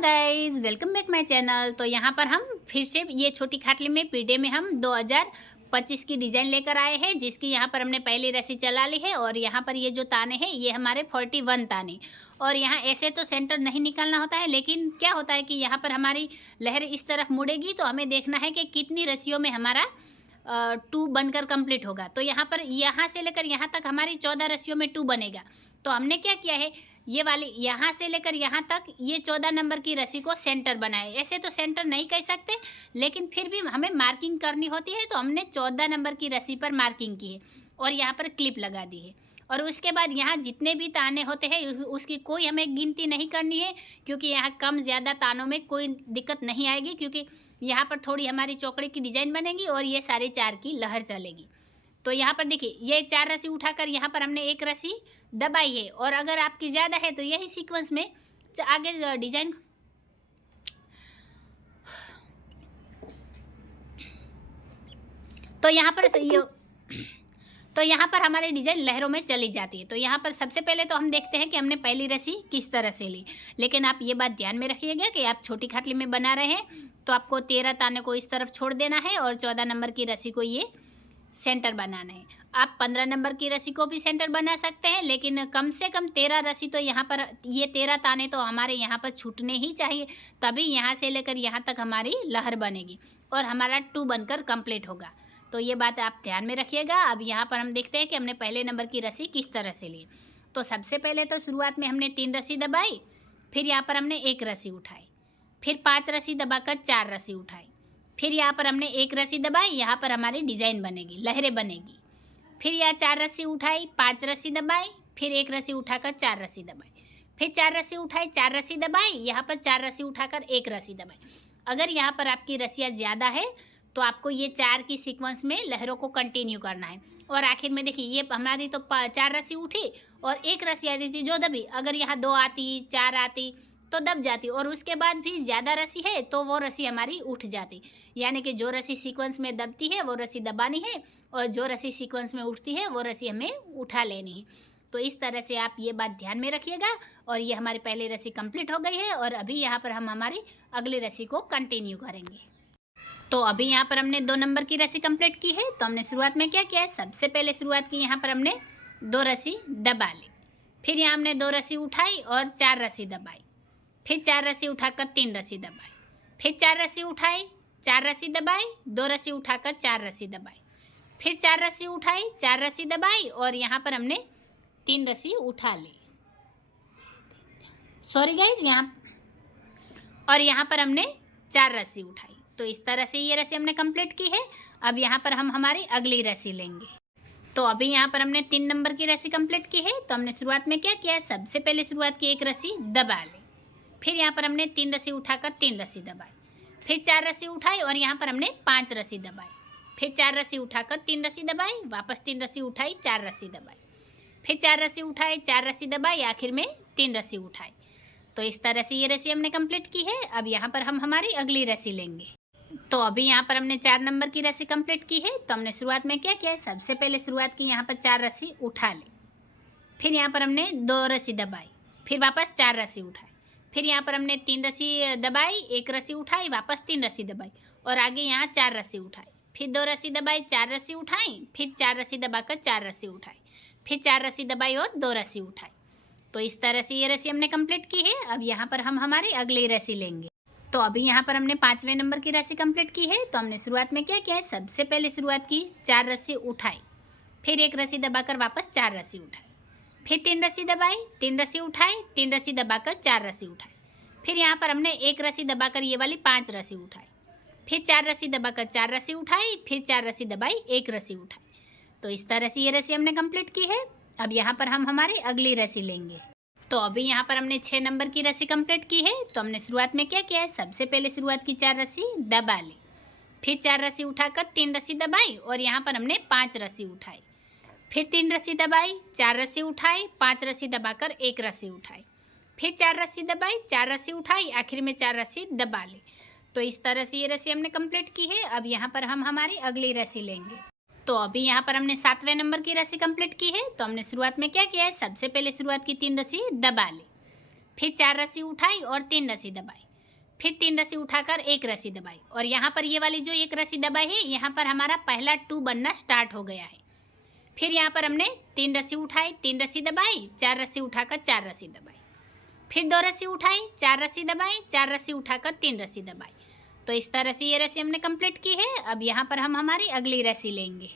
Guys, welcome back my channel. तो यहाँ पर हम फिर से ये छोटी खाटली में पीडे में हम 2025 की डिज़ाइन लेकर आए हैं, जिसकी यहाँ पर हमने पहली रस्सी चला ली है। और यहाँ पर ये जो ताने हैं ये हमारे 41 ताने। और यहाँ ऐसे तो सेंटर नहीं निकालना होता है, लेकिन क्या होता है कि यहाँ पर हमारी लहर इस तरफ मुड़ेगी तो हमें देखना है कि कितनी रस्सियों में हमारा 2 बनकर कंप्लीट होगा। तो यहाँ पर यहाँ से लेकर यहाँ तक हमारी 14 रस्सियों में 2 बनेगा। तो हमने क्या किया है, ये वाली यहाँ से लेकर यहाँ तक ये 14 नंबर की रस्सी को सेंटर बनाए। ऐसे तो सेंटर नहीं कह सकते, लेकिन फिर भी हमें मार्किंग करनी होती है, तो हमने 14 नंबर की रस्सी पर मार्किंग की है और यहाँ पर क्लिप लगा दी है। और उसके बाद यहाँ जितने भी ताने होते हैं उसकी कोई हमें गिनती नहीं करनी है, क्योंकि यहाँ कम ज़्यादा तानों में कोई दिक्कत नहीं आएगी, क्योंकि यहाँ पर थोड़ी हमारी चौकड़ी की डिज़ाइन बनेगी और ये साढ़े 4 की लहर चलेगी। तो यहाँ पर देखिए, ये 4 रस्सी उठाकर यहाँ पर हमने एक रस्सी दबाई है। और अगर आपकी ज़्यादा है तो यही सीक्वेंस में आगे डिजाइन तो यहाँ पर हमारी डिजाइन लहरों में चली जाती है। तो यहाँ पर सबसे पहले तो हम देखते हैं कि हमने पहली रस्सी किस तरह से ली। लेकिन आप ये बात ध्यान में रखिएगा कि आप छोटी खाटली में बना रहे हैं तो आपको 13 ताने को इस तरफ छोड़ देना है और 14 नंबर की रस्सी को ये सेंटर बनाना है। आप 15 नंबर की रस्सी को भी सेंटर बना सकते हैं, लेकिन कम से कम 13 रस्सी तो यहाँ पर, ये 13 ताने तो हमारे यहाँ पर छूटने ही चाहिए, तभी यहाँ से लेकर यहाँ तक हमारी लहर बनेगी और हमारा 2 बनकर कंप्लीट होगा। तो ये बात आप ध्यान में रखिएगा। अब यहाँ पर हम देखते हैं कि हमने पहले नंबर की रस्सी किस तरह से ली। तो सबसे पहले तो शुरुआत में हमने 3 रस्सी दबाई, फिर यहाँ पर हमने 1 रस्सी उठाई, फिर 5 रस्सी दबाकर 4 रस्सी उठाई, फिर यहाँ पर हमने 1 रस्सी दबाई, यहाँ पर हमारी डिज़ाइन बनेगी, लहरें बनेगी। फिर यहाँ 4 रस्सी उठाई, 5 रस्सी दबाई, फिर 1 रस्सी उठाकर 4 रस्सी दबाई, फिर 4 रस्सी उठाई, 4 रस्सी दबाई, यहाँ पर 4 रस्सी उठाकर 1 रस्सी दबाई। अगर यहाँ पर आपकी रस्सियाँ ज़्यादा है तो आपको ये 4 की सीक्वेंस में लहरों को कंटिन्यू करना है। और आखिर में देखिए, ये हमारी तो 4 रस्सी उठी और 1 रस्सी आ रही थी जो दबी। अगर यहाँ 2 आती, 4 आती तो दब जाती, और उसके बाद भी ज़्यादा रस्सी है तो वो रस्सी हमारी उठ जाती। यानी कि जो रस्सी सीक्वेंस में दबती है वो रस्सी दबानी है, और जो रस्सी सीक्वेंस में उठती है वो रस्सी हमें उठा लेनी है। तो इस तरह से आप ये बात ध्यान में रखिएगा। और ये हमारी पहली रस्सी कंप्लीट हो गई है और अभी यहाँ पर हम हमारी अगली रस्सी को कंटिन्यू करेंगे। तो अभी यहाँ पर हमने 2 नंबर की रस्सी कंप्लीट की है। तो हमने शुरुआत में क्या किया है, सबसे पहले शुरुआत की, यहाँ पर हमने 2 रस्सी दबा ली, फिर यहाँ हमने 2 रस्सी उठाई और 4 रस्सी दबाई, फिर 4 रस्सी उठाकर 3 रस्सी दबाई, फिर 4 रस्सी उठाई, 4 रस्सी दबाई, 2 रस्सी उठाकर 4 रस्सी दबाई, फिर 4 रस्सी उठाई, 4 रस्सी दबाई, और यहाँ पर हमने 3 रस्सी उठा ली। सॉरी गाइज, और यहाँ पर हमने 4 रस्सी उठाई। तो इस तरह से ये रस्सी हमने कंप्लीट की है। अब यहाँ पर हम हमारी अगली रस्सी लेंगे। तो अभी यहाँ पर हमने 3 नंबर की रस्सी कंप्लीट की है। तो हमने शुरुआत में क्या किया है, सबसे पहले शुरुआत की 1 रस्सी दबा ली, फिर यहाँ पर हमने 3 रस्सी उठाकर 3 रस्सी दबाई, फिर 4 रस्सी उठाई और यहाँ पर हमने 5 रस्सी दबाई, फिर 4 रस्सी उठाकर 3 रस्सी दबाई, वापस 3 रस्सी उठाई, 4 रस्सी दबाई, फिर 4 रस्सी उठाई, 4 रस्सी दबाई, आखिर में 3 रस्सी उठाई। तो इस तरह से ये रस्सी हमने कंप्लीट की है। अब यहाँ पर हम हमारी अगली रस्सी लेंगे। तो अभी यहाँ पर हमने 4 नंबर की रस्सी कंप्लीट की है। तो हमने शुरुआत में क्या किया है, सबसे पहले शुरुआत की, यहाँ पर 4 रस्सी उठा ली, फिर यहाँ पर हमने 2 रस्सी दबाई, फिर वापस 4 रस्सी उठाई, फिर यहाँ पर हमने 3 रस्सी दबाई, 1 रस्सी उठाई, वापस 3 रस्सी दबाई, और आगे यहाँ 4 रस्सी उठाई, फिर 2 रस्सी दबाई, 4 रस्सी उठाई, फिर 4 रस्सी दबाकर 4 रस्सी उठाई, फिर 4 रस्सी दबाई और 2 रस्सी उठाई। तो इस तरह से ये रस्सी हमने कंप्लीट की है। अब यहाँ पर हम हमारी अगली रस्सी लेंगे। तो अभी यहाँ पर हमने 5वें नंबर की रस्सी कंप्लीट की है। तो हमने शुरुआत में क्या किया है, सबसे पहले शुरुआत की, 4 रस्सी उठाई, फिर 1 रस्सी दबाकर वापस 4 रस्सी उठाई, फिर 3 रस्सी दबाई, 3 रस्सी उठाई, 3 रस्सी दबाकर 4 रस्सी उठाई, फिर यहाँ पर हमने 1 रस्सी दबाकर ये वाली 5 रस्सी उठाई, फिर 4 रस्सी दबाकर 4 रस्सी उठाई, फिर 4 रस्सी दबाई, 1 रस्सी उठाई। तो इस तरह से ये रस्सी हमने कंप्लीट की है। अब यहाँ पर हम हमारी अगली रस्सी लेंगे। तो अभी यहाँ पर हमने 6 नंबर की रस्सी कंप्लीट की है। तो हमने शुरुआत में क्या किया है, सबसे पहले शुरुआत की 4 रस्सी दबा ली, फिर 4 रस्सी उठाकर 3 रस्सी दबाई और यहाँ पर हमने 5 रस्सी उठाई, फिर 3 रस्सी दबाई, 4 रस्सी उठाई, 5 रस्सी दबाकर 1 रस्सी उठाई, फिर 4 रस्सी दबाई, 4 रस्सी उठाई, आखिर में 4 रस्सी दबा ली। तो इस तरह से ये रस्सी हमने कंप्लीट की है। अब यहाँ पर हम हमारी अगली रस्सी लेंगे। तो अभी यहाँ पर हमने 7वें नंबर की रस्सी कंप्लीट की है। तो हमने शुरुआत में क्या किया है, सबसे पहले शुरुआत की 3 रस्सी दबा ली, फिर 4 रस्सी उठाई और 3 रस्सी दबाई, फिर 3 रस्सी उठाकर एक रस्सी दबाई और यहाँ पर ये वाली जो एक रस्सी दबाई है यहाँ पर हमारा पहला 2 बनना स्टार्ट हो गया है। फिर यहाँ पर हमने 3 रस्सी उठाई, 3 रस्सी दबाई, 4 रस्सी उठाकर 4 रस्सी दबाई, फिर 2 रस्सी उठाई, 4 रस्सी दबाई, 4 रस्सी उठाकर 3 रस्सी दबाई। तो इस तरह से ये रस्सी हमने कंप्लीट की है। अब यहाँ पर हम हमारी अगली रस्सी लेंगे।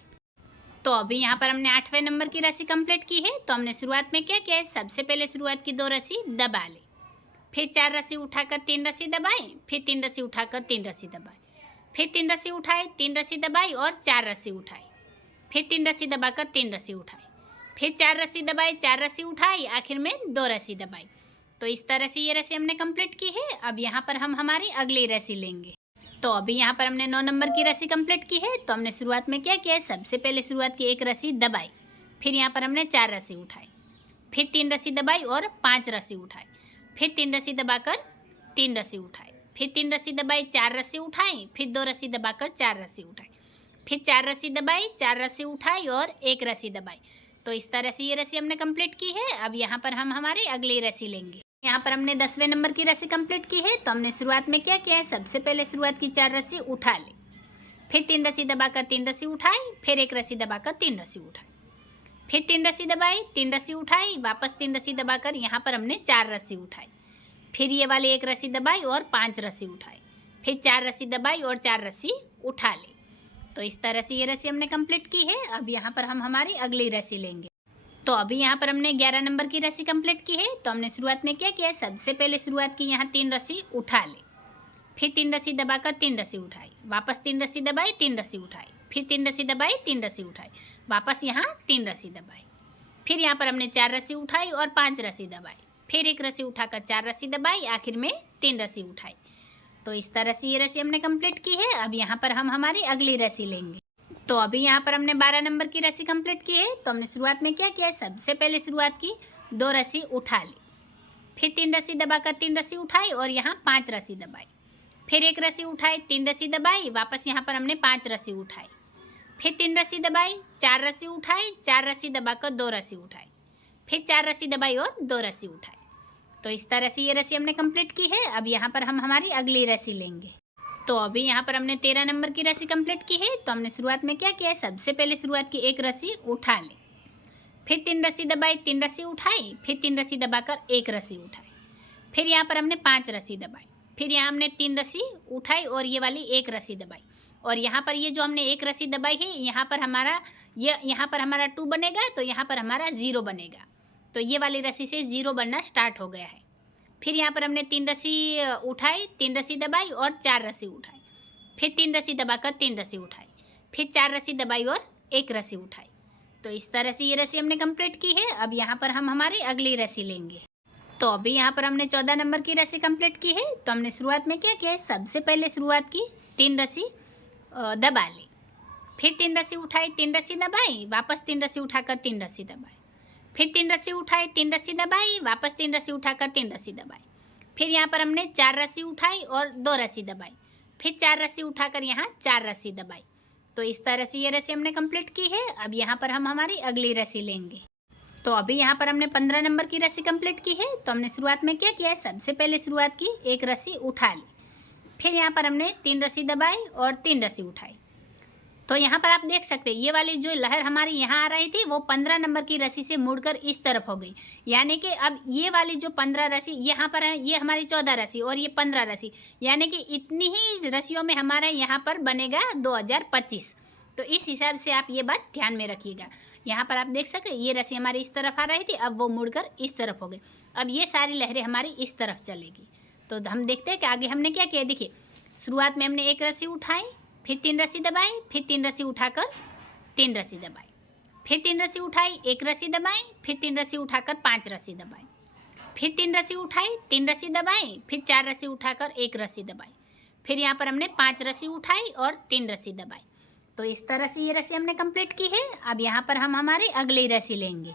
तो अभी यहाँ पर हमने 8वें नंबर की रस्सी कंप्लीट की है। तो हमने शुरुआत में क्या किया है, सबसे पहले शुरुआत की 2 रस्सी दबा ली, फिर 4 रस्सी उठाकर 3 रस्सी दबाई, फिर 3 रस्सी उठाकर 3 रस्सी दबाई, फिर 3 रस्सी उठाई, 3 रस्सी दबाई और 4 रस्सी उठाई, फिर 3 रस्सी दबाकर 3 रस्सी उठाई, फिर 4 रस्सी दबाई, 4 रस्सी उठाई, आखिर में 2 रस्सी दबाई। तो इस तरह से ये रस्सी हमने कंप्लीट की है। अब यहाँ पर हम हमारी अगली रस्सी लेंगे। तो अभी यहाँ पर हमने 9 नंबर की रस्सी कंप्लीट की है। तो हमने शुरुआत में क्या किया है, सबसे पहले शुरुआत की 1 रस्सी दबाई, फिर यहाँ पर हमने 4 रस्सी उठाई, फिर 3 रस्सी दबाई और 5 रस्सी उठाई, फिर 3 रस्सी दबाकर 3 रस्सी उठाई, फिर 3 रस्सी दबाई, 4 रस्सी उठाई, फिर 2 रस्सी दबाकर 4 रस्सी उठाई, फिर 4 रस्सी दबाई, 4 रस्सी उठाई और 1 रस्सी दबाई। तो इस तरह से ये रस्सी हमने कंप्लीट की है। अब यहाँ पर हम हमारी अगली रस्सी लेंगे। यहाँ पर हमने 10वें नंबर की रस्सी कंप्लीट की है। तो हमने शुरुआत में क्या किया है, सबसे पहले शुरुआत की 4 रस्सी उठा ली, फिर 3 रस्सी दबाकर 3 रस्सी उठाई, फिर 1 रस्सी दबाकर 3 रस्सी उठाई, फिर 3 रस्सी दबाई, 3 रस्सी उठाई, वापस 3 रस्सी दबाकर यहाँ पर हमने 4 रस्सी उठाई, फिर ये वाली 1 रस्सी दबाई और 5 रस्सी उठाई, फिर 4 रस्सी दबाई और 4 रस्सी उठा ली। तो इस तरह से ये रस्सी हमने कंप्लीट की है। अब यहाँ पर हम हमारी अगली रस्सी लेंगे। तो अभी यहाँ पर हमने 11 नंबर की रस्सी कंप्लीट की है। तो हमने शुरुआत में क्या किया, सबसे पहले शुरुआत की यहाँ 3 रस्सी उठा ली, फिर 3 रस्सी दबाकर 3 रस्सी उठाई, वापस 3 रस्सी दबाई, 3 रस्सी उठाई, फिर 3 रस्सी दबाई, 3 रस्सी उठाई, वापस यहाँ 3 रस्सी दबाई, फिर यहाँ पर हमने 4 रस्सी उठाई और 5 रस्सी दबाई, फिर 1 रस्सी उठाकर 4 रस्सी दबाई, आखिर में 3 रस्सी उठाई। तो इस तरह से ये रस्सी हमने कंप्लीट की है। अब यहाँ पर हम हमारी अगली रस्सी लेंगे। तो अभी यहाँ पर हमने 12 नंबर की रस्सी कंप्लीट की है। तो हमने शुरुआत में क्या किया है, सबसे पहले शुरुआत की 2 रस्सी उठा ली, फिर 3 रस्सी दबाकर 3 रस्सी उठाई और यहाँ 5 रस्सी दबाई, फिर 1 रस्सी उठाई, 3 रस्सी दबाई, वापस यहाँ पर हमने 5 रस्सी उठाई, फिर 3 रस्सी दबाई, 4 रस्सी उठाई, 4 रस्सी दबाकर 2 रस्सी उठाई, फिर 4 रस्सी दबाई और 2 रस्सी उठाई। तो इस तरह से ये रस्सी हमने कंप्लीट की है। अब यहाँ पर हम हमारी अगली रस्सी लेंगे। तो अभी यहाँ पर हमने 13 नंबर की रस्सी कंप्लीट की है। तो हमने शुरुआत में क्या किया है, सबसे पहले शुरुआत की 1 रस्सी उठा ली, फिर 3 रस्सी दबाई, 3 रस्सी उठाई, फिर 3 रस्सी दबाकर 1 रस्सी उठाई, फिर यहाँ पर हमने 5 रस्सी दबाई, फिर यहाँ हमने 3 रस्सी उठाई और ये वाली 1 रस्सी दबाई और यहाँ पर ये जो हमने 1 रस्सी दबाई है यहाँ पर हमारा 2 बनेगा, तो यहाँ पर हमारा 0 बनेगा। तो ये वाली रस्सी से 0 बनना स्टार्ट हो गया है। फिर यहाँ पर हमने 3 रस्सी उठाई, 3 रस्सी दबाई और 4 रस्सी उठाई, फिर 3 रस्सी दबाकर 3 रस्सी उठाई, फिर 4 रस्सी दबाई और 1 रस्सी उठाई। तो इस तरह से ये रस्सी हमने कंप्लीट की है। अब यहाँ पर हम हमारी अगली रस्सी लेंगे। तो अभी यहाँ पर हमने 14 नंबर की रस्सी कंप्लीट की है। तो हमने शुरुआत में क्या किया है, सबसे पहले शुरुआत की 3 रस्सी दबा ली, फिर 3 रस्सी उठाई, 3 रस्सी दबाई, वापस 3 रस्सी उठाकर 3 रस्सी दबाई, फिर 3 रस्सी उठाई, 3 रस्सी दबाई, वापस 3 रस्सी उठाकर 3 रस्सी दबाई, फिर यहाँ पर हमने 4 रस्सी उठाई और 2 रस्सी दबाई, फिर 4 रस्सी उठाकर यहाँ 4 रस्सी दबाई। तो इस तरह से ये रस्सी हमने कंप्लीट की है। अब यहाँ पर हम हमारी अगली रस्सी लेंगे। तो अभी यहाँ पर हमने 15 नंबर की रस्सी कंप्लीट की है। तो हमने शुरुआत में क्या किया है, सबसे पहले शुरुआत की 1 रस्सी उठा ली, फिर यहाँ पर हमने 3 रस्सी दबाई और 3 रस्सी उठाई। तो यहाँ पर आप देख सकते हैं ये वाली जो लहर हमारी यहाँ आ रही थी वो 15 नंबर की रस्सी से मुड़कर इस तरफ हो गई, यानी कि अब ये वाली जो 15 रस्सी यहाँ पर है, ये हमारी 14 रस्सी और ये 15 रस्सी, यानी कि इतनी ही रस्सियों में हमारे यहाँ पर बनेगा 2025। तो इस हिसाब से आप ये बात ध्यान में रखिएगा। यहाँ पर आप देख सकते हैं ये रस्सी हमारी इस तरफ आ रही थी, अब वो मुड़कर इस तरफ हो गई। अब ये सारी लहरें हमारी इस तरफ चलेगी। तो हम देखते हैं कि आगे हमने क्या किया। देखिए शुरुआत में हमने 1 रस्सी उठाई, फिर 3 रस्सी दबाई, फिर 3 रस्सी उठाकर 3 रस्सी दबाई, फिर 3 रस्सी उठाई, 1 रस्सी दबाई, फिर 3 रस्सी उठाकर 5 रस्सी दबाई, फिर 3 रस्सी उठाई, 3 रस्सी दबाई, फिर 4 रस्सी उठाकर 1 रस्सी दबाई, फिर यहाँ पर हमने 5 रस्सी उठाई और 3 रस्सी दबाई। तो इस तरह से ये रस्सी हमने कंप्लीट की है। अब यहाँ पर हम हमारी अगली रस्सी लेंगे।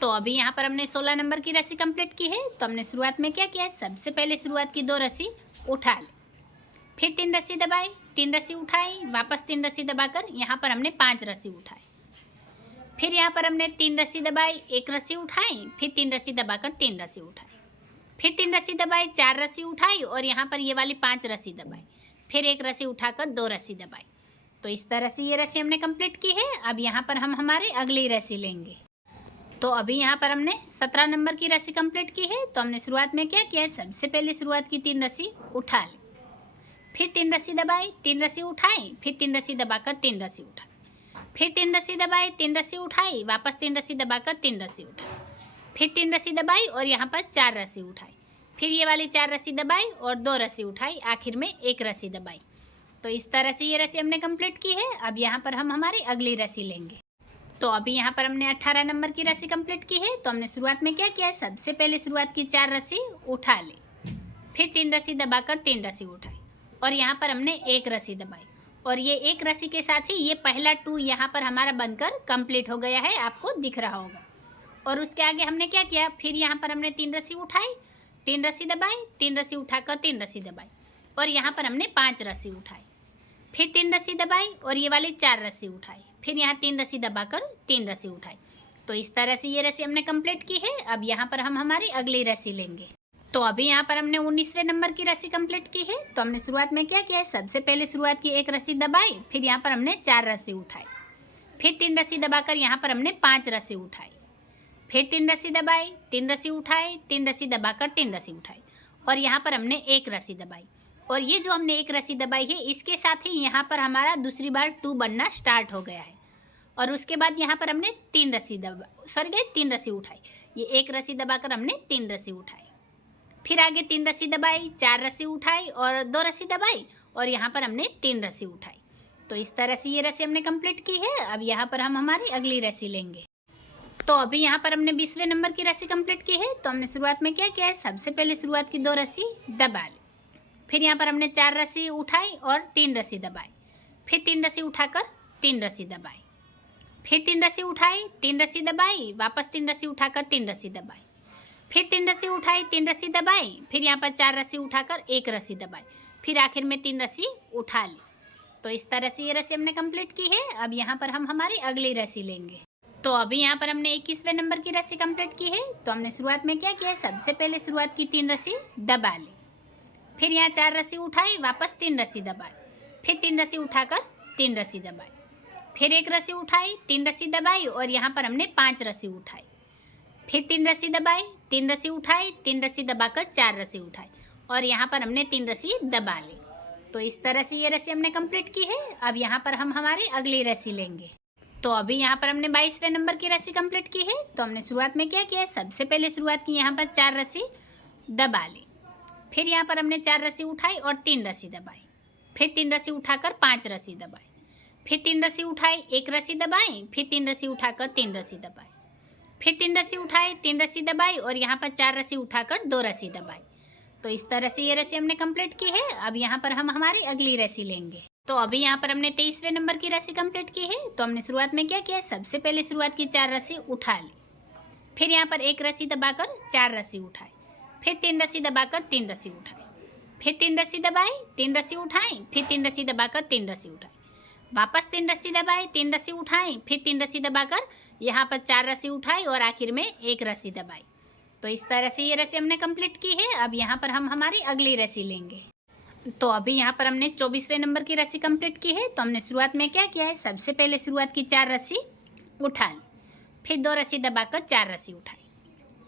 तो अभी यहाँ पर हमने 16 नंबर की रस्सी कंप्लीट की है। तो हमने शुरुआत में क्या किया है, सबसे पहले शुरुआत की 2 रस्सी उठा ली, फिर 3 रस्सी दबाई, 3 रस्सी उठाई, वापस 3 रस्सी दबाकर यहाँ पर हमने 5 रस्सी उठाई, फिर यहाँ पर हमने 3 रस्सी दबाई, 1 रस्सी उठाई, फिर 3 रस्सी दबाकर 3 रस्सी उठाई, फिर 3 रस्सी दबाई, 4 रस्सी उठाई और यहाँ पर ये वाली 5 रस्सी दबाई, फिर 1 रस्सी उठाकर 2 रस्सी दबाई। तो इस तरह से ये रस्सी हमने कंप्लीट की है। अब यहाँ पर हम हमारी अगली रस्सी लेंगे। तो अभी यहाँ पर हमने 17 नंबर की रस्सी कंप्लीट की है। तो हमने शुरुआत में क्या किया है, सबसे पहले शुरुआत की 3 रस्सी उठा ली, फिर 3 रस्सी दबाई, 3 रस्सी उठाई, फिर 3 रस्सी दबाकर 3 रस्सी उठाई, फिर 3 रस्सी दबाई, 3 रस्सी उठाई, वापस 3 रस्सी दबाकर 3 रस्सी उठाई, फिर 3 रस्सी दबाई और यहाँ पर 4 रस्सी उठाई, फिर ये वाली 4 रस्सी दबाई और 2 रस्सी उठाई, आखिर में 1 रस्सी दबाई। तो इस तरह से ये रस्सी हमने कंप्लीट की है। अब यहाँ पर हम हमारी अगली रस्सी लेंगे। तो अभी यहाँ पर हमने 18 नंबर की रस्सी कंप्लीट की है। तो हमने शुरुआत में क्या किया है, सबसे पहले शुरुआत की 4 रस्सी उठा ली, फिर 3 रस्सी दबाकर 3 रस्सी उठाई और यहाँ पर हमने 1 रस्सी दबाई और ये 1 रस्सी के साथ ही ये पहला 2 यहाँ पर हमारा बनकर कंप्लीट हो गया है, आपको दिख रहा होगा। और उसके आगे हमने क्या किया, फिर यहाँ पर हमने 3 रस्सी उठाई, 3 रस्सी दबाई, 3 रस्सी उठाकर 3 रस्सी दबाई और यहाँ पर हमने 5 रस्सी उठाई, फिर 3 रस्सी दबाई और ये वाली 4 रस्सी उठाई, फिर यहाँ 3 रस्सी दबाकर 3 रस्सी उठाई। तो इस तरह से ये रस्सी हमने कंप्लीट की है। अब यहाँ पर हम हमारी अगली रस्सी लेंगे। तो अभी यहाँ पर हमने 19वें नंबर की रस्सी कंप्लीट की है। तो हमने शुरुआत में क्या किया है, सबसे पहले शुरुआत की 1 रस्सी दबाई, फिर यहाँ पर हमने 4 रस्सी उठाई, फिर 3 रस्सी दबाकर यहाँ पर हमने 5 रस्सी उठाई, फिर 3 रस्सी दबाई, 3 रस्सी उठाई, 3 रस्सी दबाकर 3 रस्सी उठाई और यहाँ पर हमने 1 रस्सी दबाई और ये जो हमने 1 रस्सी दबाई है इसके साथ ही यहाँ पर हमारा दूसरी बार 2 बनना स्टार्ट हो गया है। और उसके बाद यहाँ पर हमने 3 रस्सी उठाई, ये 1 रस्सी दबाकर हमने 3 रस्सी उठाई, फिर आगे 3 रस्सी दबाई, 4 रस्सी उठाई और 2 रस्सी दबाई और यहाँ पर हमने 3 रस्सी उठाई। तो इस तरह से ये रस्सी हमने कंप्लीट की है। अब यहाँ पर हम हमारी अगली रस्सी लेंगे। तो अभी यहाँ पर हमने 20वें नंबर की रस्सी कंप्लीट की है। तो हमने शुरुआत में क्या किया है, सबसे पहले शुरुआत की 2 रस्सी दबा ली, फिर यहाँ पर हमने 4 रस्सी उठाई और 3 रस्सी दबाई, फिर 3 रस्सी उठाकर 3 रस्सी दबाई, फिर 3 रस्सी उठाई, 3 रस्सी दबाई, वापस 3 रस्सी उठाकर 3 रस्सी दबाई, फिर 3 रस्सी उठाई, 3 रस्सी दबाई, फिर यहाँ पर 4 रस्सी उठाकर 1 रस्सी दबाई, फिर आखिर में 3 रस्सी उठा ली। तो इस तरह से ये रस्सी हमने कंप्लीट की है। अब यहाँ पर हम हमारी अगली रस्सी लेंगे। तो अभी यहाँ पर हमने 21वें नंबर की रस्सी कंप्लीट की है। तो हमने शुरुआत में क्या किया है, सबसे पहले शुरुआत की 3 रस्सी दबा ली, फिर यहाँ 4 रस्सी उठाई, वापस 3 रस्सी दबाई, फिर 3 रस्सी उठाकर 3 रस्सी दबाई, फिर 1 रस्सी उठाई, 3 रस्सी दबाई और यहाँ पर हमने 5 रस्सी उठाई, फिर 3 रस्सी दबाई, 3 रस्सी उठाई, 3 रस्सी दबाकर 4 रस्सी उठाई और यहाँ पर हमने 3 रस्सी दबा ली। तो इस तरह से ये रस्सी हमने कंप्लीट की है। अब यहाँ पर हम हमारी अगली रस्सी लेंगे। तो अभी यहाँ पर हमने 22वें नंबर की रस्सी कंप्लीट की है। तो हमने शुरुआत में क्या किया है, सबसे पहले शुरुआत की यहाँ पर 4 रस्सी दबा ली, फिर यहाँ पर हमने 4 रस्सी उठाई और 3 रस्सी दबाई, फिर 3 रस्सी उठाकर 5 रस्सी दबाई, फिर 3 रस्सी उठाई, 1 रस्सी दबाई, फिर 3 रस्सी उठाकर 3 रस्सी दबाई, फिर 3 रस्सी उठाई, 3 रस्सी दबाई और यहाँ पर 4 रस्सी उठाकर 2 रस्सी दबाई। तो इस तरह से ये रस्सी हमने कंप्लीट की है। अब यहाँ पर हम हमारी अगली रस्सी लेंगे। तो अभी यहाँ पर हमने 23वें नंबर की रस्सी कंप्लीट की है। तो हमने शुरुआत में क्या किया, सबसे पहले शुरुआत की 4 रस्सी उठा ली, फिर यहाँ पर 1 रस्सी दबाकर 4 रस्सी उठाई, फिर 3 रस्सी दबाकर 3 रस्सी उठाई, फिर 3 रस्सी दबाई, 3 रस्सी उठाई, फिर 3 रस्सी दबाकर 3 रस्सी उठाई, वापस 3 रस्सी दबाई, 3 रस्सी उठाई, फिर 3 रस्सी दबाकर यहाँ पर 4 रस्सी उठाई और आखिर में 1 रस्सी दबाई। तो इस तरह से ये रस्सी हमने कंप्लीट की है। अब यहाँ पर हम हमारी अगली रस्सी लेंगे। तो अभी यहाँ पर हमने 24वें नंबर की रस्सी कंप्लीट की है। तो हमने शुरुआत में क्या किया है, सबसे पहले शुरुआत की 4 रस्सी उठा ली, फिर 2 रस्सी दबाकर 4 रस्सी उठाई,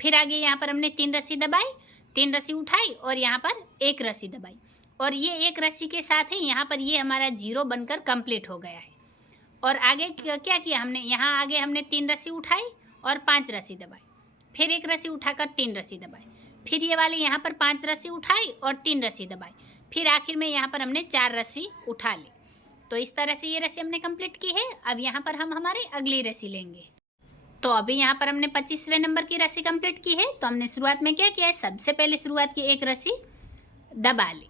फिर आगे यहाँ पर हमने 3 रस्सी दबाई, 3 रस्सी उठाई और यहाँ पर 1 रस्सी दबाई और ये 1 रस्सी के साथ ही यहाँ पर ये हमारा 0 बनकर कंप्लीट हो गया है। और आगे क्या किया हमने, यहाँ आगे हमने 3 रस्सी उठाई और 5 रस्सी दबाई, फिर 1 रस्सी उठाकर 3 रस्सी दबाई, फिर ये वाली यहाँ पर 5 रस्सी उठाई और 3 रस्सी दबाई, फिर आखिर में यहाँ पर हमने 4 रस्सी उठा ली। तो इस तरह से ये रस्सी हमने कंप्लीट की है। अब यहाँ पर हम हमारी अगली रस्सी लेंगे। तो अभी यहाँ पर हमने 25वें नंबर की रस्सी कंप्लीट की है। तो हमने शुरुआत में क्या किया है, सबसे पहले शुरुआत की 1 रस्सी दबा ली,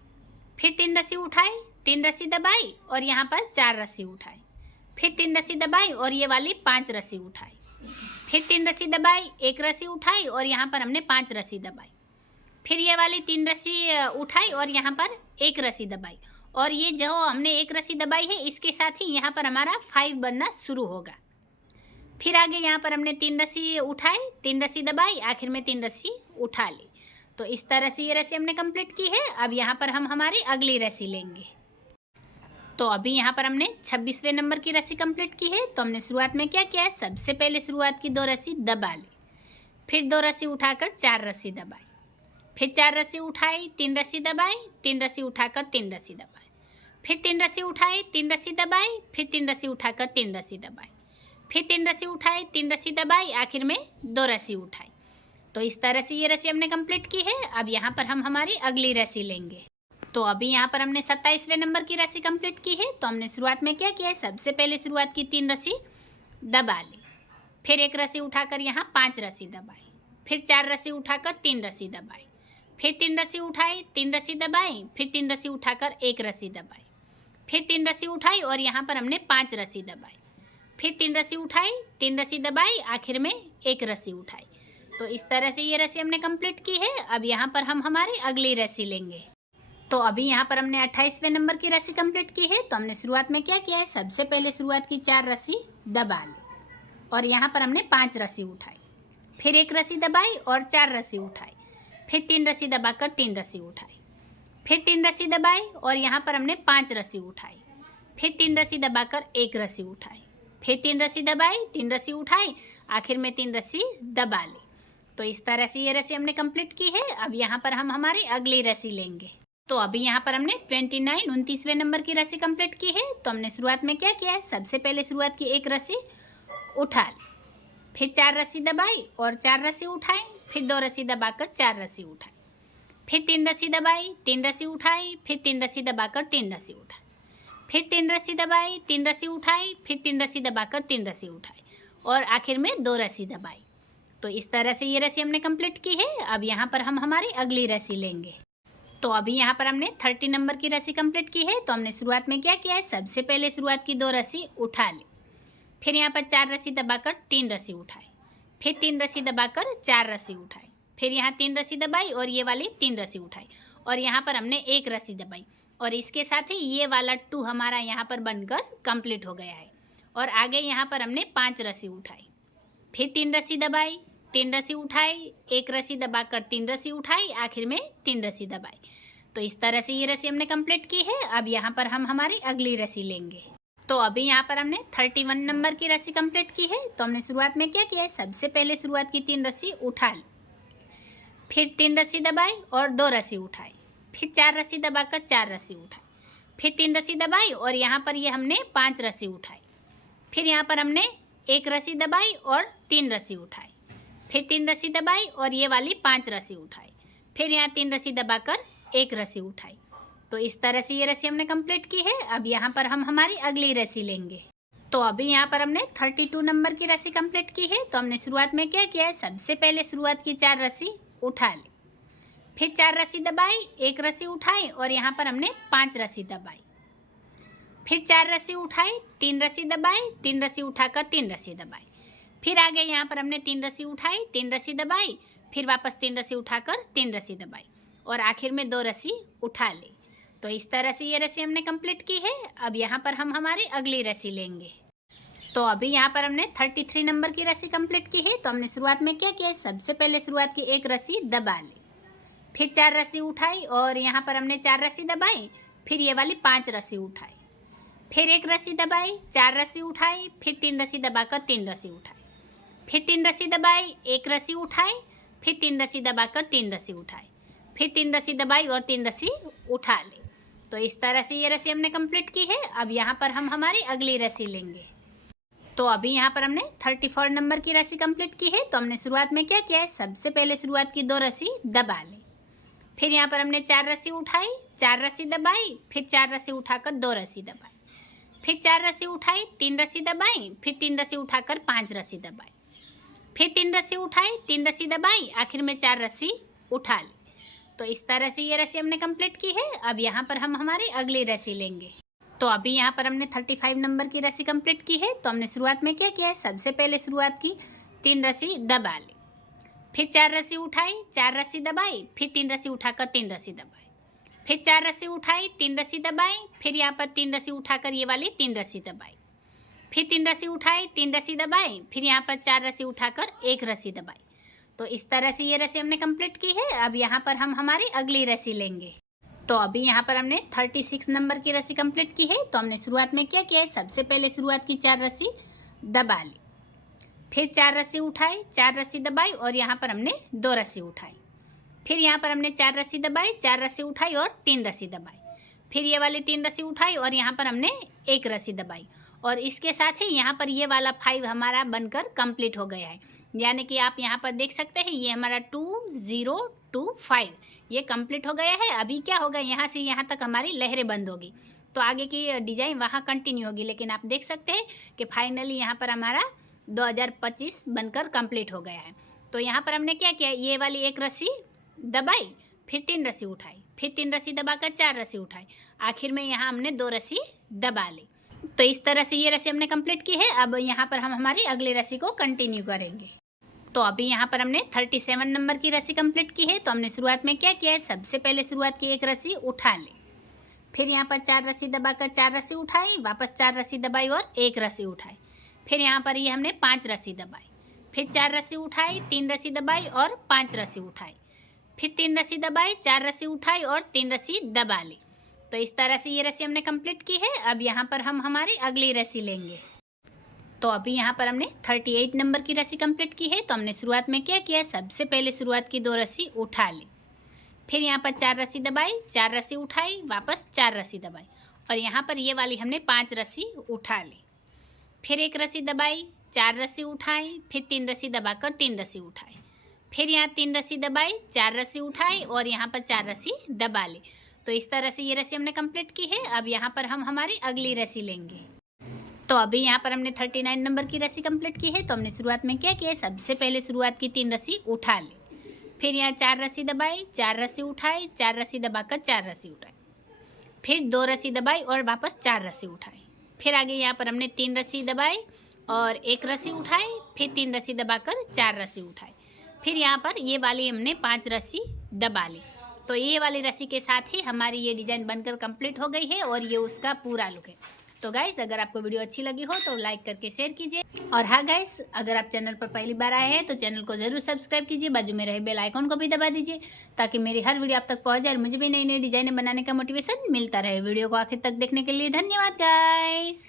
फिर 3 रस्सी उठाई, 3 रस्सी दबाई और यहाँ पर 4 रस्सी उठाई, फिर 3 रस्सी दबाई और ये वाली 5 रस्सी उठाई, फिर 3 रस्सी दबाई, 1 रस्सी उठाई और यहाँ पर हमने 5 रस्सी दबाई, फिर ये वाली 3 रस्सी उठाई और यहाँ पर 1 रस्सी दबाई और ये जो हमने 1 रस्सी दबाई है इसके साथ ही यहाँ पर हमारा 5 बनना शुरू होगा। फिर आगे यहाँ पर हमने 3 रस्सी उठाई, 3 रस्सी दबाई, आखिर में 3 रस्सी उठा ली। तो इस तरह से ये रस्सी हमने कंप्लीट की है। अब यहाँ पर हम हमारी अगली रस्सी लेंगे। तो अभी यहाँ पर हमने 26वें नंबर की रस्सी कंप्लीट की है। तो हमने शुरुआत में क्या किया है, सबसे पहले शुरुआत की 2 रस्सी दबा ली, फिर 2 रस्सी उठाकर 4 रस्सी दबाई, फिर 4 रस्सी उठाई, 3 रस्सी दबाई, 3 रस्सी उठाकर 3 रस्सी दबाई, फिर 3 रस्सी उठाई, 3 रस्सी दबाई, फिर 3 रस्सी उठाकर 3 रस्सी दबाई, फिर 3 रस्सी उठाई, 3 रस्सी दबाई, आखिर में 2 रस्सी उठाई। तो इस तरह से ये रस्सी हमने कंप्लीट की है। अब यहाँ पर हम हमारी अगली रस्सी लेंगे। तो अभी यहाँ पर हमने 27वें नंबर की रस्सी कंप्लीट की है। तो हमने शुरुआत में क्या किया है, सबसे पहले शुरुआत की 3 रस्सी दबा ली, फिर 1 रस्सी उठाकर यहाँ 5 रस्सी दबाई, फिर 4 रस्सी उठाकर 3 रस्सी दबाई, फिर 3 रस्सी उठाई, 3 रस्सी दबाई, फिर 3 रस्सी उठाकर 1 रस्सी दबाई, फिर 3 रस्सी उठाई और यहाँ पर हमने 5 रस्सी दबाई, फिर 3 रस्सी उठाई, 3 रस्सी दबाई, आखिर में 1 रस्सी उठाई। तो इस तरह से ये रस्सी हमने कंप्लीट की है। अब यहाँ पर हम हमारी अगली रस्सी लेंगे। तो अभी यहाँ पर हमने 28वें नंबर की रस्सी कंप्लीट की है। तो हमने शुरुआत में क्या किया है, सबसे पहले शुरुआत की 4 रस्सी दबा ली और यहाँ पर हमने 5 रस्सी उठाई, फिर 1 रस्सी दबाई और 4 रस्सी उठाई, फिर 3 रस्सी दबाकर 3 रस्सी उठाई, फिर 3 रस्सी दबाई और यहाँ पर हमने 5 रस्सी उठाई, फिर 3 रस्सी दबाकर 1 रस्सी उठाई, फिर 3 रस्सी दबाई, 3 रस्सी उठाई, आखिर में 3 रस्सी दबा ली। तो इस तरह से ये रस्सी हमने कंप्लीट की है। अब यहाँ पर हम हमारी अगली रस्सी लेंगे। तो अभी यहाँ पर हमने 29वें नंबर की रस्सी कंप्लीट की है। तो हमने शुरुआत में क्या किया है, सबसे पहले शुरुआत की 1 रस्सी उठा ली, फिर 4 रस्सी दबाई और 4 रस्सी उठाई, फिर 2 रस्सी दबाकर 4 रस्सी उठाई, फिर 3 रस्सी दबाई, 3 रस्सी उठाई, फिर 3 रस्सी दबाकर 3 रस्सी उठाई, फिर 3 रस्सी दबाई, 3 रस्सी उठाई, फिर 3 रस्सी दबाकर 3 रस्सी उठाई और आखिर में 2 रस्सी दबाई। तो इस तरह से ये रस्सी हमने कंप्लीट की है। अब यहाँ पर हम हमारी अगली रस्सी लेंगे। तो अभी यहाँ पर हमने 30 नंबर की रस्सी कंप्लीट की है। तो हमने शुरुआत में क्या किया है, सबसे पहले शुरुआत की 2 रस्सी उठा ली, फिर यहाँ पर 4 रस्सी दबाकर 3 रस्सी उठाई, फिर 3 रस्सी दबाकर 4 रस्सी उठाई, फिर यहाँ 3 रस्सी दबाई और ये वाली 3 रस्सी उठाई और यहाँ पर हमने 1 रस्सी दबाई और इसके साथ ही ये वाला 2 हमारा यहाँ पर बनकर कंप्लीट हो गया है। और आगे यहाँ पर हमने 5 रस्सी उठाई, फिर 3 रस्सी दबाई, 3 रस्सी उठाई, 1 रस्सी दबाकर 3 रस्सी उठाई, आखिर में 3 रस्सी दबाई। तो इस तरह से ये रस्सी हमने कंप्लीट की है। अब यहाँ पर हम हमारी अगली रस्सी लेंगे। तो अभी यहाँ पर हमने 31 नंबर की रस्सी कंप्लीट की है। तो हमने शुरुआत में क्या किया है, सबसे पहले शुरुआत की 3 रस्सी उठा ली, फिर 3 रस्सी दबाई और 2 रस्सी उठाई, फिर 4 रस्सी दबाकर 4 रस्सी उठाई, फिर 3 रस्सी दबाई और यहाँ पर ये हमने 5 रस्सी उठाई, फिर यहाँ पर हमने 1 रस्सी दबाई और 3 रस्सी उठाई, फिर 3 रस्सी दबाई और ये वाली 5 रस्सी उठाई, फिर यहाँ 3 रस्सी दबाकर 1 रस्सी उठाई। तो इस तरह से ये रस्सी हमने कंप्लीट की है। अब यहाँ पर हम हमारी अगली रस्सी लेंगे। तो अभी यहाँ पर हमने 32 नंबर की रस्सी कंप्लीट की है। तो हमने शुरुआत में क्या किया है, सबसे पहले शुरुआत की 4 रस्सी उठा ली, फिर 4 रस्सी दबाई, 1 रस्सी उठाई और यहाँ पर हमने 5 रस्सी दबाई, फिर 4 रस्सी उठाई, 3 रस्सी दबाई, 3 रस्सी उठाकर 3 रस्सी दबाई, फिर आगे यहाँ पर हमने 3 रस्सी उठाई, 3 रस्सी दबाई, फिर वापस 3 रस्सी उठाकर 3 रस्सी दबाई और आखिर में 2 रस्सी उठा ली। तो इस तरह से ये रस्सी हमने कंप्लीट की है। अब यहाँ पर हम हमारी अगली रस्सी लेंगे। तो अभी यहाँ पर हमने 33 नंबर की रस्सी कंप्लीट की है। तो हमने शुरुआत में क्या किया है, सबसे पहले शुरुआत की 1 रस्सी दबा ली, फिर 4 रस्सी उठाई और यहाँ पर हमने 4 रस्सी दबाई, फिर ये वाली 5 रस्सी उठाई, फिर 1 रस्सी दबाई, 4 रस्सी उठाई, फिर 3 रस्सी दबाकर 3 रस्सी उठाई, फिर 3 रस्सी दबाई, 1 रस्सी उठाई, फिर 3 रस्सी दबाकर 3 रस्सी उठाई, फिर 3 रस्सी दबाई और 3 रस्सी उठा ली। तो इस तरह से ये रस्सी हमने कंप्लीट की है। अब यहाँ पर हम हमारी अगली रस्सी लेंगे। तो अभी यहाँ पर हमने 34 नंबर की रस्सी कंप्लीट की है। तो हमने शुरुआत में क्या किया है, सबसे पहले शुरुआत की 2 रस्सी दबा ली, फिर यहाँ पर हमने 4 रस्सी उठाई, 4 रस्सी दबाई, फिर 4 रस्सी उठाकर 2 रस्सी दबाई, फिर 4 रस्सी उठाई, 3 रस्सी दबाई, फिर 3 रस्सी उठाकर 5 रस्सी दबाई, फिर 3 रस्सी उठाई, 3 रस्सी दबाई, आखिर में 4 रस्सी उठा ली। तो इस तरह से ये रस्सी हमने कंप्लीट की है। अब यहाँ पर हम हमारी अगली रस्सी लेंगे। तो अभी यहाँ पर हमने 35 नंबर की रस्सी कंप्लीट की है। तो हमने शुरुआत में क्या किया है, सबसे पहले शुरुआत की 3 रस्सी दबा ली, फिर 4 रस्सी उठाई, 4 रस्सी दबाई, फिर 3 रस्सी उठाकर 3 रस्सी दबाई, फिर 4 रस्सी उठाई, 3 रस्सी दबाई, फिर यहाँ पर 3 रस्सी उठाकर ये वाली 3 रस्सी दबाई, फिर 3 रस्सी उठाई, 3 रस्सी दबाई, फिर यहाँ पर 4 रस्सी उठाकर 1 रस्सी दबाई। तो इस तरह से ये रस्सी हमने कंप्लीट की है। अब यहाँ पर हम हमारी अगली रस्सी लेंगे। तो अभी यहाँ पर हमने 36 नंबर की रस्सी कंप्लीट की है। तो हमने शुरुआत में क्या किया है, सबसे पहले शुरुआत की 4 रस्सी दबा ली, फिर 4 रस्सी उठाई, 4 रस्सी दबाई और यहाँ पर हमने 2 रस्सी उठाई, फिर यहाँ पर हमने 4 रस्सी दबाई, 4 रस्सी उठाई और 3 रस्सी दबाई, फिर ये वाली 3 रस्सी उठाई और यहाँ पर हमने 1 रस्सी दबाई और इसके साथ ही यहाँ पर ये वाला 5 हमारा बनकर कंप्लीट हो गया है। यानी कि आप यहाँ पर देख सकते हैं ये हमारा 2025 ये कंप्लीट हो गया है। अभी क्या होगा, यहाँ से यहाँ तक हमारी लहरें बंद होगी तो आगे की डिज़ाइन वहाँ कंटिन्यू होगी, लेकिन आप देख सकते हैं कि फाइनली यहाँ पर हमारा 2025 बनकर कंप्लीट हो गया है। तो यहाँ पर हमने क्या किया, ये वाली 1 रस्सी दबाई, फिर 3 रस्सी उठाई, फिर 3 रस्सी दबाकर 4 रस्सी उठाई, आखिर में यहाँ हमने 2 रस्सी दबा ली। तो इस तरह से ये रस्सी हमने कंप्लीट की है। अब यहाँ पर हम हमारी अगली रस्सी को कंटिन्यू करेंगे। तो अभी यहाँ पर हमने 37 नंबर की रस्सी कंप्लीट की है। तो हमने शुरुआत में क्या किया है, सबसे पहले शुरुआत की 1 रस्सी उठा ली, फिर यहाँ पर 4 रस्सी दबाकर 4 रस्सी उठाई, वापस 4 रस्सी दबाई और 1 रस्सी उठाई, फिर यहाँ पर ये हमने 5 रस्सी दबाई, फिर 4 रस्सी उठाई, 3 रस्सी दबाई और 5 रस्सी उठाई, फिर 3 रस्सी दबाई, 4 रस्सी उठाई और 3 रस्सी दबा ली। तो इस तरह से ये रस्सी हमने कंप्लीट की है। अब यहाँ पर हम हमारी अगली रस्सी लेंगे। तो अभी यहाँ पर हमने 38 नंबर की रस्सी कंप्लीट की है। तो हमने शुरुआत में क्या किया, सबसे पहले शुरुआत की 2 रस्सी उठा ली, फिर यहाँ पर 4 रस्सी दबाई, 4 रस्सी उठाई, वापस 4 रस्सी दबाई और यहाँ पर ये वाली हमने 5 रस्सी उठा ली, फिर 1 रस्सी दबाई, 4 रस्सी उठाई, फिर 3 रस्सी दबाकर 3 रस्सी उठाई, फिर यहाँ 3 रस्सी दबाई, 4 रस्सी उठाई और यहाँ पर 4 रस्सी दबा ली। तो इस तरह से ये रस्सी हमने कंप्लीट की है। अब यहाँ पर हम हमारी अगली रस्सी लेंगे। तो अभी यहाँ पर हमने 39 नंबर की रस्सी कंप्लीट की है। तो हमने शुरुआत में क्या किया, सबसे पहले शुरुआत की 3 रस्सी उठा ली, फिर यहाँ 4 रस्सी दबाई, 4 रस्सी उठाई, 4 रस्सी दबाकर 4 रस्सी उठाई, फिर 2 रस्सी दबाई और वापस 4 रस्सी उठाई, फिर आगे यहाँ पर हमने 3 रस्सी दबाई और 1 रस्सी उठाई, फिर 3 रस्सी दबाकर 4 रस्सी उठाई, फिर यहाँ पर ये वाली हमने 5 रस्सी दबा ली। तो ये वाली रस्सी के साथ ही हमारी ये डिज़ाइन बनकर कंप्लीट हो गई है और ये उसका पूरा लुक है। तो गाइस, अगर आपको वीडियो अच्छी लगी हो तो लाइक करके शेयर कीजिए और हाँ गाइस, अगर आप चैनल पर पहली बार आए हैं तो चैनल को ज़रूर सब्सक्राइब कीजिए, बाजू में रहे बेल आइकॉन को भी दबा दीजिए ताकि मेरी हर वीडियो आप तक पहुंच जाए और मुझे भी नई नई डिज़ाइनें बनाने का मोटिवेशन मिलता रहे। वीडियो को आखिर तक देखने के लिए धन्यवाद गाइस।